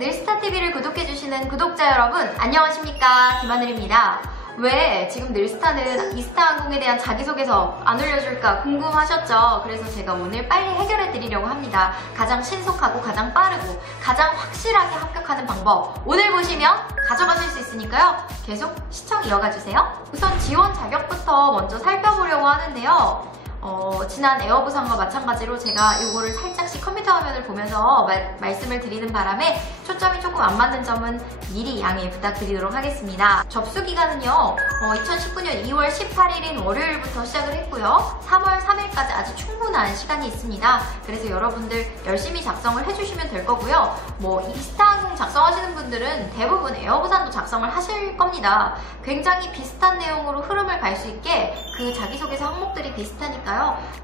늘스타TV를 구독해주시는 구독자 여러분 안녕하십니까, 김하늘입니다. 왜 지금 늘스타는 이스타항공에 대한 자기소개서 안 올려줄까 궁금하셨죠? 그래서 제가 오늘 빨리 해결해 드리려고 합니다. 가장 신속하고 가장 빠르고 가장 확실하게 합격하는 방법 오늘 보시면 가져가실 수 있으니까요. 계속 시청 이어가주세요. 우선 지원 자격부터 먼저 살펴보려고 하는데요. 지난 에어부산과 마찬가지로 제가 이거를 살짝씩 컴퓨터 화면을 보면서 말씀을 드리는 바람에 초점이 조금 안 맞는 점은 미리 양해 부탁드리도록 하겠습니다. 접수 기간은요, 2019년 2월 18일인 월요일부터 시작을 했고요. 3월 3일까지 아주 충분한 시간이 있습니다. 그래서 여러분들 열심히 작성을 해주시면 될 거고요. 이스타항공 작성하시는 분들은 대부분 에어부산도 작성을 하실 겁니다. 굉장히 비슷한 내용으로 흐름을 갈 수 있게 그 자기소개서 항목들이 비슷하니까요.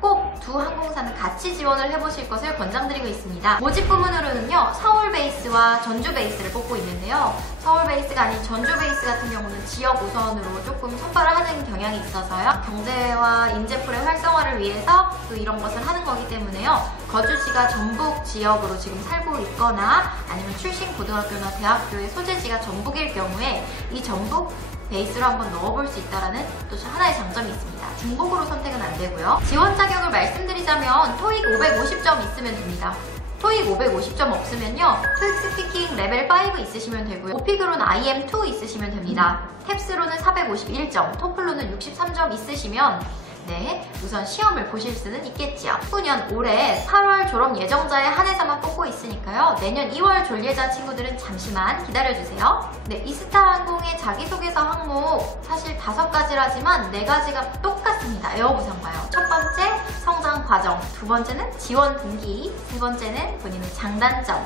꼭 두 항공사는 같이 지원을 해보실 것을 권장드리고 있습니다. 모집 부문으로는요, 서울 베이스와 전주 베이스를 뽑고 있는데요. 서울 베이스가 아닌 전주 베이스 같은 경우는 지역 우선으로 조금 선발을 하는 경향이 있어서요. 경제와 인재풀의 활성화를 위해서 이런 것을 하는 거기 때문에요. 거주지가 전북 지역으로 지금 살고 있거나 아니면 출신 고등학교나 대학교의 소재지가 전북일 경우에 이 전북 베이스로 한번 넣어볼 수 있다는 또 하나의 장점이 있습니다. 중복으로 선택은 안 되고요. 지원 자격을 말씀드리자면 토익 550점 있으면 됩니다. 토익 550점 없으면요, 토익 스피킹 레벨 5 있으시면 되고요. 오픽으로는 IM2 있으시면 됩니다. 탭스로는 451점, 토플로는 63점 있으시면 우선 시험을 보실 수는 있겠지요. 19년 올해 8월 졸업 예정자에 한해서만 뽑고 있으니까요. 내년 2월 졸 예자 친구들은 잠시만 기다려주세요. 이스타항공의 자기소개서 항목 사실 5가지라지만 4가지가 똑같습니다. 에어부산과요. 첫 번째, 성장 과정. 두 번째는 지원 동기. 세 번째는 본인의 장단점.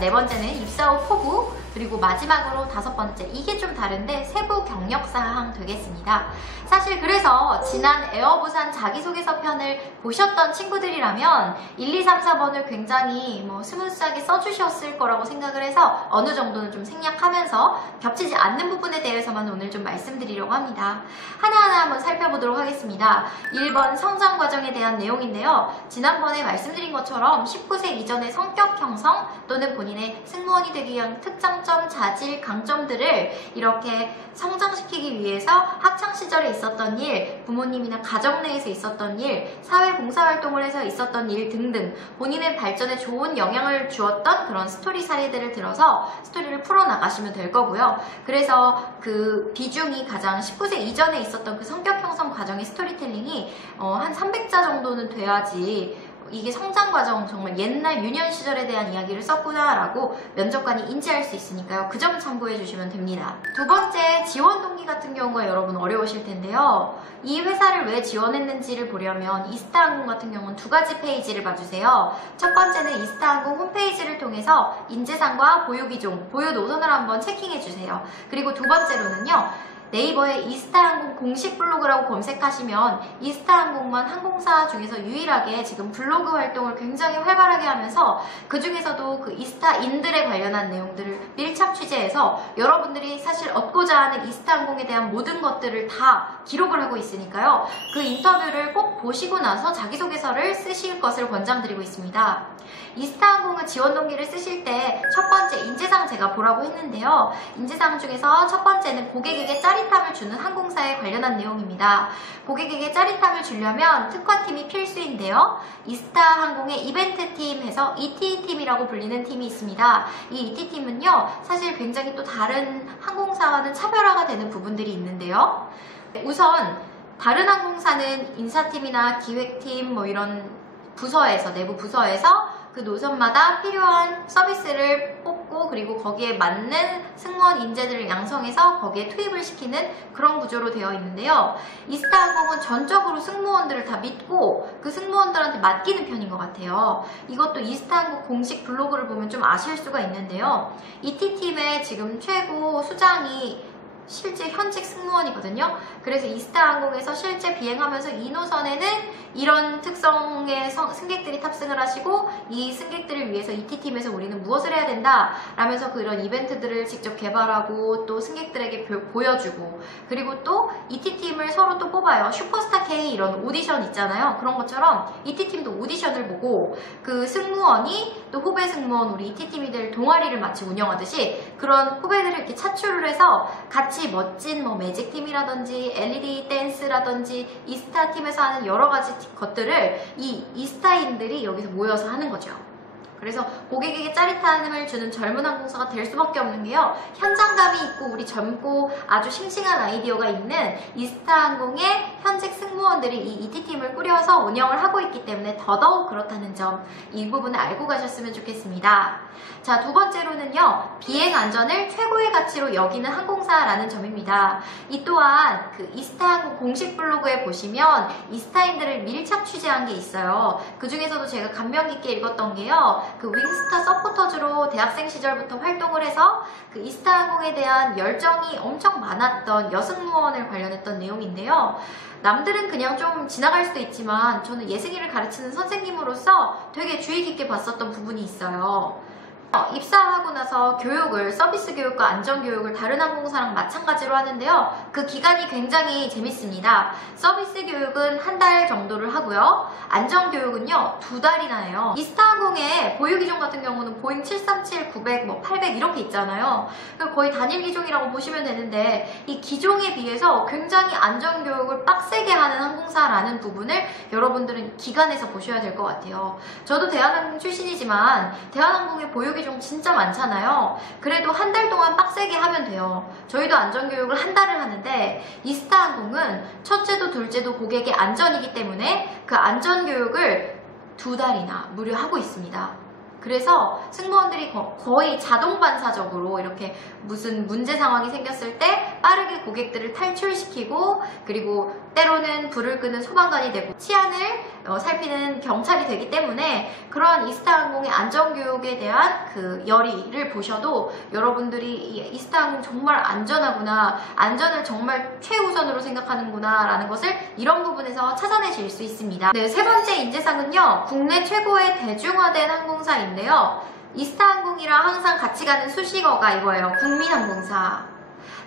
네 번째는 입사 후 포부, 그리고 마지막으로 5번째, 이게 좀 다른데 세부 경력사항 되겠습니다. 사실 그래서 지난 에어부산 자기소개서 편을 보셨던 친구들이라면 1, 2, 3, 4번을 굉장히 스무스하게 써주셨을 거라고 생각을 해서 어느 정도는 좀 생략하면서 겹치지 않는 부분에 대해서만 오늘 좀 말씀드리려고 합니다. 하나하나 한번 살펴보도록 하겠습니다. 1번 성장 과정에 대한 내용인데요. 지난번에 말씀드린 것처럼 19세 이전의 성격 형성 또는 본인의 승무원이 되기 위한 특장점, 자질, 강점들을 이렇게 성장시키기 위해서 학창시절에 있었던 일, 부모님이나 가정 내에서 있었던 일, 사회 봉사활동을 해서 있었던 일 등등 본인의 발전에 좋은 영향을 주었던 그런 스토리 사례들을 들어서 스토리를 풀어나가시면 될 거고요. 그래서 그 비중이 가장 19세 이전에 있었던 그 성격 형성 과정의 스토리텔링이 한 300자 정도는 돼야지 이게 성장 과정, 정말 옛날 유년 시절에 대한 이야기를 썼구나 라고 면접관이 인지할 수 있으니까요. 그 점 참고해 주시면 됩니다. 두 번째, 지원 동기 같은 경우가 여러분 어려우실 텐데요. 이 회사를 왜 지원했는지를 보려면 이스타항공 같은 경우는 2가지 페이지를 봐주세요. 첫 번째는 이스타항공 홈페이지를 통해서 인재상과 보유기종, 보유 노선을 한번 체킹해 주세요. 그리고 두 번째로는요, 네이버에 이스타항공 공식 블로그라고 검색하시면 이스타항공만 항공사 중에서 유일하게 지금 블로그 활동을 굉장히 활발하게 하면서 그 중에서도 그 이스타인들에 관련한 내용들을 밀착 취재해서 여러분들이 사실 얻고자 하는 이스타항공에 대한 모든 것들을 다 기록을 하고 있으니까요. 그 인터뷰를 꼭 보시고 나서 자기소개서를 쓰실 것을 권장드리고 있습니다. 이스타항공은 지원 동기를 쓰실 때 첫 번째 인재상 제가 보라고 했는데요. 인재상 중에서 첫 번째는 고객에게 짜릿함을 주는 항공사에 관련한 내용입니다. 고객에게 짜릿함을 주려면 특화팀이 필수인데요. 이스타항공의 이벤트팀에서 ET팀이라고 불리는 팀이 있습니다. 이 ET팀은요, 사실 굉장히 또 다른 항공사와는 차별화가 되는 부분들이 있는데요. 우선 다른 항공사는 인사팀이나 기획팀 이런 부서에서, 내부 부서에서 그 노선마다 필요한 서비스를 뽑고 그리고 거기에 맞는 승무원 인재들을 양성해서 거기에 투입을 시키는 그런 구조로 되어 있는데요. 이스타항공은 전적으로 승무원들을 다 믿고 그 승무원들한테 맡기는 편인 것 같아요. 이것도 이스타항공 공식 블로그를 보면 좀 아실 수가 있는데요. ET팀의 지금 최고 수장이 실제 현직 승무원이거든요. 그래서 이스타항공에서 실제 비행하면서 이 노선에는 이런 특성의 승객들이 탑승을 하시고 이 승객들을 위해서 ET팀에서 우리는 무엇을 해야 된다 라면서 그런 이벤트들을 직접 개발하고 또 승객들에게 보여주고, 그리고 또 ET팀을 서로 또 뽑아요. 슈퍼스타 K 이런 오디션 있잖아요. 그런 것처럼 ET팀도 오디션을 보고 그 승무원이 또 후배 승무원 우리 ET팀이 될 동아리를 마치 운영하듯이 그런 후배들을 이렇게 차출을 해서 같이 멋진 뭐 매직팀이라든지 LED 댄스라든지 이스타팀에서 하는 여러 가지 것들을 이 이스타인들이 여기서 모여서 하는 거죠. 그래서 고객에게 짜릿함을 주는 젊은 항공사가 될 수밖에 없는 게요. 현장감이 있고 우리 젊고 아주 싱싱한 아이디어가 있는 이스타항공의 현직 승무원들이 이 ET팀을 꾸려서 운영을 하고 있기 때문에 더더욱 그렇다는 점, 이 부분을 알고 가셨으면 좋겠습니다. 자, 두 번째로는요. 비행 안전을 최고의 가치로 여기는 항공사라는 점입니다. 이 또한 그 이스타항공 공식 블로그에 보시면 이스타인들을 밀착 취재한 게 있어요. 그 중에서도 제가 감명 깊게 읽었던 게요. 그 윙스타 서포터즈로 대학생 시절부터 활동을 해서 그 이스타항공에 대한 열정이 엄청 많았던 여승무원을 관련했던 내용인데요. 남들은 그냥 좀 지나갈 수도 있지만 저는 예승이를 가르치는 선생님으로서 되게 주의 깊게 봤었던 부분이 있어요. 입사하고 나서 교육을, 서비스 교육과 안전 교육을 다른 항공사랑 마찬가지로 하는데요. 그 기간이 굉장히 재밌습니다. 서비스 교육은 한 달 정도를 하고요. 안전 교육은요 2달이나 해요. 이스타항공의 보유 기종 같은 경우는 보잉 737, 900, 800 이렇게 있잖아요. 거의 단일 기종이라고 보시면 되는데 이 기종에 비해서 굉장히 안전 교육을 빡세게 하는 항공사라는 부분을 여러분들은 기간에서 보셔야 될 것 같아요. 저도 대한항공 출신이지만 대한항공의 보유 기종 진짜 많잖아요. 그래도 한 달 동안 빡세게 하면 돼요. 저희도 안전교육을 한 달을 하는데 이스타항공은 첫째도 둘째도 고객의 안전이기 때문에 그 안전교육을 2달이나 무료 하고 있습니다. 그래서 승무원들이 거의 자동 반사적으로 이렇게 무슨 문제 상황이 생겼을 때 빠르게 고객들을 탈출시키고, 그리고 때로는 불을 끄는 소방관이 되고 치안을 살피는 경찰이 되기 때문에 그런 이스타항공의 안전교육에 대한 그 열의를 보셔도 여러분들이 이스타항공 정말 안전하구나, 안전을 정말 최우선으로 생각하는구나 라는 것을 이런 부분에서 찾아내실 수 있습니다. 네, 세 번째 인재상은요, 국내 최고의 대중화된 항공사인데요. 이스타항공이랑 항상 같이 가는 수식어가 이거예요. 국민항공사,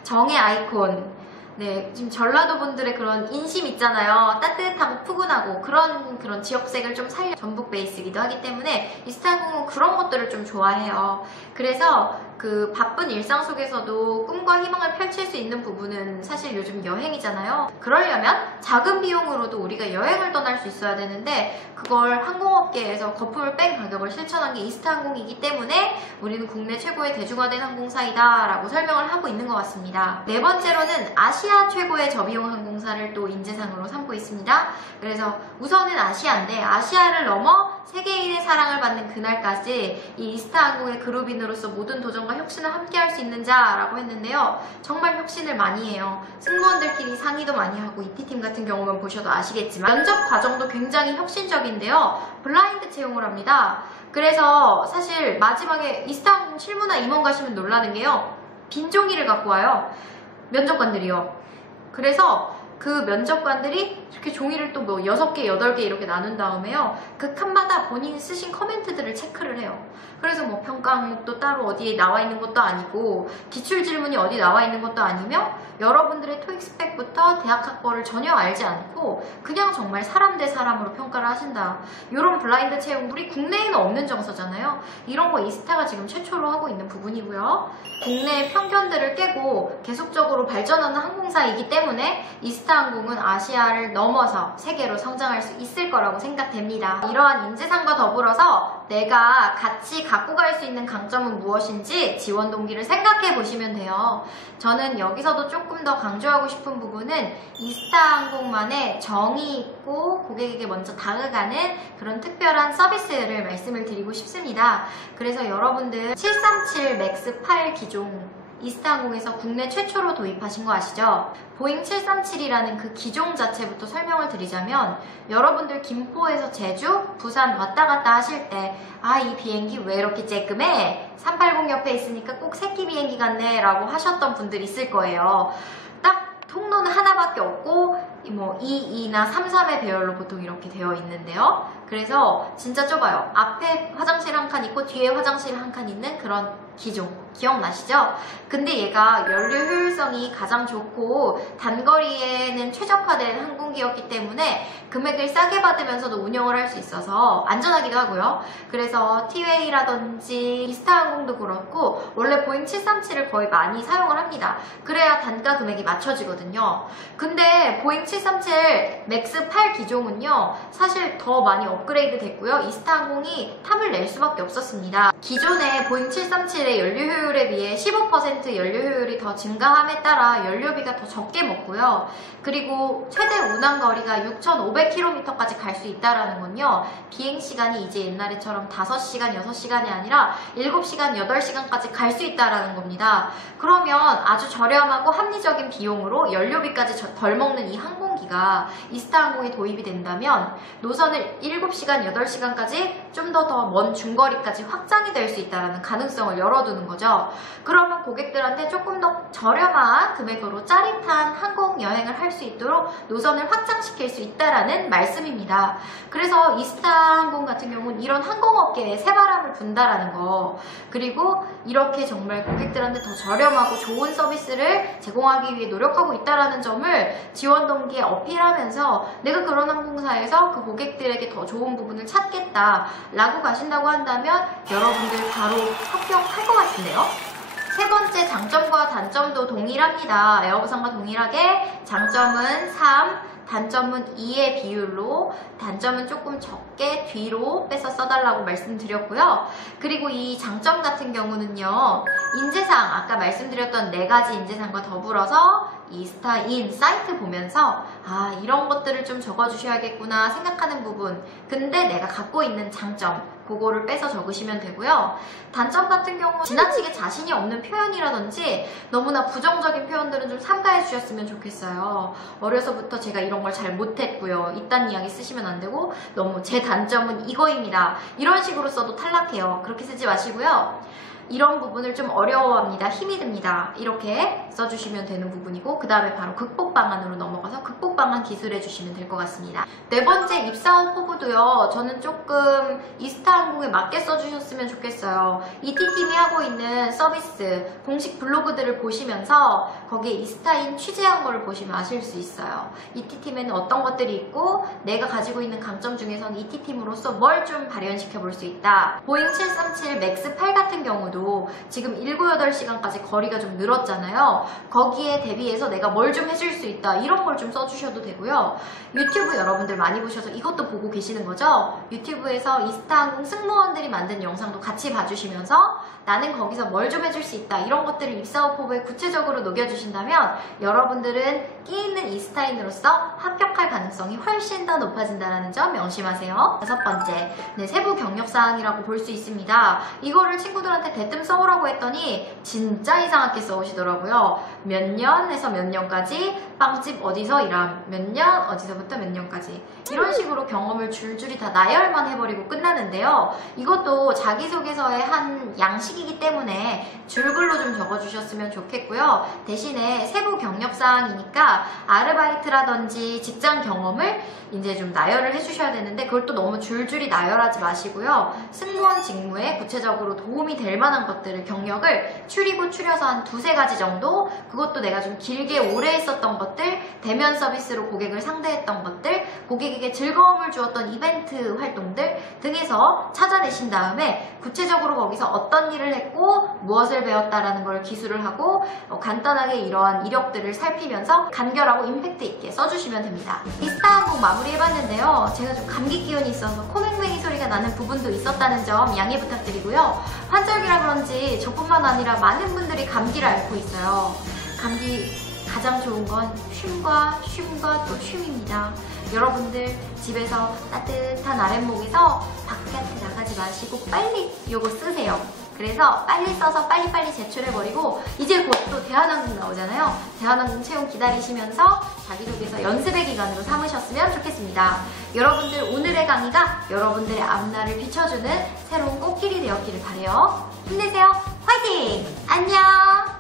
정의 아이콘. 네, 지금 전라도 분들의 그런 인심 있잖아요. 따뜻하고 푸근하고 그런 지역색을 좀 살려, 전북 베이스이기도 하기 때문에 이스타항공은 그런 것들을 좀 좋아해요. 그래서 그 바쁜 일상 속에서도 꿈과 희망을 펼칠 수 있는 부분은 사실 요즘 여행이잖아요. 그러려면 작은 비용으로도 우리가 여행을 떠날 수 있어야 되는데 그걸 항공업계에서 거품을 뺀 가격을 실천한 게 이스타항공이기 때문에 우리는 국내 최고의 대중화된 항공사이다 라고 설명을 하고 있는 것 같습니다. 네 번째로는 아시아 최고의 저비용 항공사를 또 인재상으로 삼고 있습니다. 그래서 우선은 아시아인데 아시아를 넘어 세계인의 사랑을 받는 그날까지 이 이스타항공의 그룹인으로서 모든 도전과 혁신을 함께 할 수 있는 자라고 했는데요. 정말 혁신을 많이 해요. 승무원들끼리 상의도 많이 하고 ET팀 같은 경우만 보셔도 아시겠지만 면접 과정도 굉장히 혁신적인데요. 블라인드 채용을 합니다. 그래서 사실 마지막에 이스타항공 실무나 임원 가시면 놀라는 게요. 빈 종이를 갖고 와요. 면접관들이요. 그래서 그 면접관들이 이렇게 종이를 또 뭐 6개, 8개 이렇게 나눈 다음에요. 그 칸마다 본인이 쓰신 코멘트들을 체크를 해요. 그래서 뭐 평가 항목도 따로 어디에 나와 있는 것도 아니고 기출 질문이 어디 나와 있는 것도 아니며 여러분들의 토익 스펙부터 대학 학벌을 전혀 알지 않고 그냥 정말 사람 대 사람으로 평가를 하신다. 이런 블라인드 채용, 우리 국내에는 없는 정서잖아요. 이런 거 이스타가 지금 최초로 하고 있는 부분이고요. 국내의 편견들을 깨고 계속적으로 발전하는 항공사이기 때문에 이스타항공은 아시아를 넘어서 세계로 성장할 수 있을 거라고 생각됩니다. 이러한 인재상과 더불어서 내가 같이 갖고 갈 수 있는 강점은 무엇인지 지원 동기를 생각해 보시면 돼요. 저는 여기서도 조금 더 강조하고 싶은 부분은 이스타항공만의 정이 있고 고객에게 먼저 다가가는 그런 특별한 서비스를 말씀을 드리고 싶습니다. 그래서 여러분들 737 맥스 8 기종 이스타항공에서 국내 최초로 도입하신 거 아시죠? 보잉 737이라는 그 기종 자체부터 설명을 드리자면 여러분들 김포에서 제주, 부산 왔다 갔다 하실 때 이 비행기 왜 이렇게 쬐끔해? 380 옆에 있으니까 꼭 새끼 비행기 같네 라고 하셨던 분들 있을 거예요. 딱 통로는 하나밖에 없고 뭐 2, 2나 3, 3의 배열로 보통 이렇게 되어 있는데요. 그래서 진짜 좁아요. 앞에 화장실 한 칸 있고 뒤에 화장실 한 칸 있는 그런 기종 기억나시죠? 근데 얘가 연료 효율성이 가장 좋고 단거리에는 최적화된 항공기였기 때문에 금액을 싸게 받으면서도 운영을 할 수 있어서 안전하기도 하고요. 그래서 티웨이라든지 이스타항공도 그렇고 원래 보잉 737을 거의 많이 사용을 합니다. 그래야 단가 금액이 맞춰지거든요. 근데 보잉 737 맥스 8 기종은요 사실 더 많이 업그레이드 됐고요. 이스타항공이 탑을 낼 수밖에 없었습니다. 기존의 보잉 737의 연료 효율에 비해 15% 연료 효율이 더 증가함에 따라 연료비가 더 적게 먹고요. 그리고 최대 운항 거리가 6,500km까지 갈 수 있다는 건요. 비행시간이 이제 옛날에처럼 5시간, 6시간이 아니라 7시간, 8시간까지 갈 수 있다는 겁니다. 그러면 아주 저렴하고 합리적인 비용으로 연료비까지 덜 먹는 이 항공기가 이스타항공에 도입이 된다면 노선을 7시간, 8시간까지 좀 더 먼 중거리까지 확장이 될 수 있다는 가능성을 열어두는 거죠. 그러면 고객들한테 조금 더 저렴한 금액으로 짜릿한 항공 여행을 할 수 있도록 노선을 확장시킬 수 있다라는 말씀입니다. 그래서 이스타항공 같은 경우는 이런 항공업계에 새바람을 분다라는 거, 그리고 이렇게 정말 고객들한테 더 저렴하고 좋은 서비스를 제공하기 위해 노력하고 있다라는 점을 지원 동기에 어필하면서 내가 그런 항공사에서 그 고객들에게 더 좋은 부분을 찾겠다라고 가신다고 한다면 여러분들 바로 합격할 것 같은데요. 세 번째 장점과 단점도 동일합니다. 에어부산과 동일하게 장점은 3, 단점은 2의 비율로, 단점은 조금 적게 뒤로 빼서 써달라고 말씀드렸고요. 그리고 이 장점 같은 경우는요, 인재상, 아까 말씀드렸던 4가지 인재상과 더불어서 이스타인 사이트 보면서 이런 것들을 좀 적어주셔야겠구나 생각하는 부분, 근데 내가 갖고 있는 장점, 그거를 빼서 적으시면 되고요. 단점 같은 경우 지나치게 자신이 없는 표현이라든지 너무나 부정적인 표현들은 좀 삼가해 주셨으면 좋겠어요. 어려서부터 제가 이런 걸 잘 못했고요. 이딴 이야기 쓰시면 안 되고 너무 제 단점은 이거입니다. 이런 식으로 써도 탈락해요. 그렇게 쓰지 마시고요. 이런 부분을 좀 어려워합니다. 힘이 듭니다. 이렇게 써주시면 되는 부분이고, 그 다음에 바로 극복 방안으로 넘어가서 극복 방안 기술해 주시면 될 것 같습니다. 네 번째, 입사 후 포부도요. 저는 조금 이스타항공에 맞게 써주셨으면 좋겠어요. 이티팀이 하고 있는 서비스, 공식 블로그들을 보시면서 거기에 이스타인 취재한 거를 보시면 아실 수 있어요. 이티팀에는 어떤 것들이 있고 내가 가지고 있는 강점 중에서는 이티팀으로서 뭘 좀 발현시켜 볼 수 있다. 보잉 737 맥스 8 같은 경우도 지금 7, 8시간까지 거리가 좀 늘었잖아요. 거기에 대비해서 내가 뭘 좀 해줄 수 있다. 이런 걸 좀 써주셔도 되고요. 유튜브 여러분들 많이 보셔서 이것도 보고 계시는 거죠? 유튜브에서 이스타항공 승무원들이 만든 영상도 같이 봐주시면서 나는 거기서 뭘 좀 해줄 수 있다. 이런 것들을 입사 후 포부에 구체적으로 녹여주신다면 여러분들은 끼 있는 이스타인으로서 합격할 가능성이 훨씬 더 높아진다는 점 명심하세요. 5번째, 세부 경력사항이라고 볼 수 있습니다. 이거를 친구들한테 대뜸 써오라고 했더니 진짜 이상하게 써오시더라고요. 몇 년에서 몇 년까지 빵집 어디서 일함, 몇 년 어디서부터 몇 년까지, 이런 식으로 경험을 줄줄이 다 나열만 해버리고 끝나는데요. 이것도 자기소개서의 한 양식이기 때문에 줄글로 좀 적어주셨으면 좋겠고요. 대신에 세부 경력사항이니까 아르바이트라든지 직장 경험을 이제 좀 나열을 해주셔야 되는데 그걸 또 너무 줄줄이 나열하지 마시고요. 승무원 직무에 구체적으로 도움이 될 만한 것들을, 경력을 추리고 추려서 한 2-3가지 정도, 그것도 내가 좀 길게 오래 했었던 것들, 대면 서비스로 고객을 상대했던 것들, 고객에게 즐거움을 주었던 이벤트 활동들 등에서 찾아내신 다음에 구체적으로 거기서 어떤 일을 했고 무엇을 배웠다라는 걸 기술을 하고 간단하게 이러한 이력들을 살피면서 간결하고 임팩트 있게 써주시면 됩니다. 이스타항공 마무리해봤는데요. 제가 좀 감기 기운이 있어서 코맹맹이 소리가 나는 부분도 있었다는 점 양해 부탁드리고요. 환절기라 그런지 저뿐만 아니라 많은 분들이 감기를 앓고 있어요. 감기 가장 좋은 건 쉼과 또 쉼입니다. 여러분들 집에서 따뜻한 아랫목에서 바깥에 나가지 마시고 빨리 요거 쓰세요. 그래서 빨리 써서 빨리빨리 제출해버리고 이제 곧 또 대한항공 나오잖아요. 대한항공 채용 기다리시면서 자기소개서 연습의 기간으로 삼으셨으면 좋겠습니다. 여러분들 오늘의 강의가 여러분들의 앞날을 비춰주는 새로운 꽃길이 되었기를 바라요. 힘내세요. 화이팅! 안녕!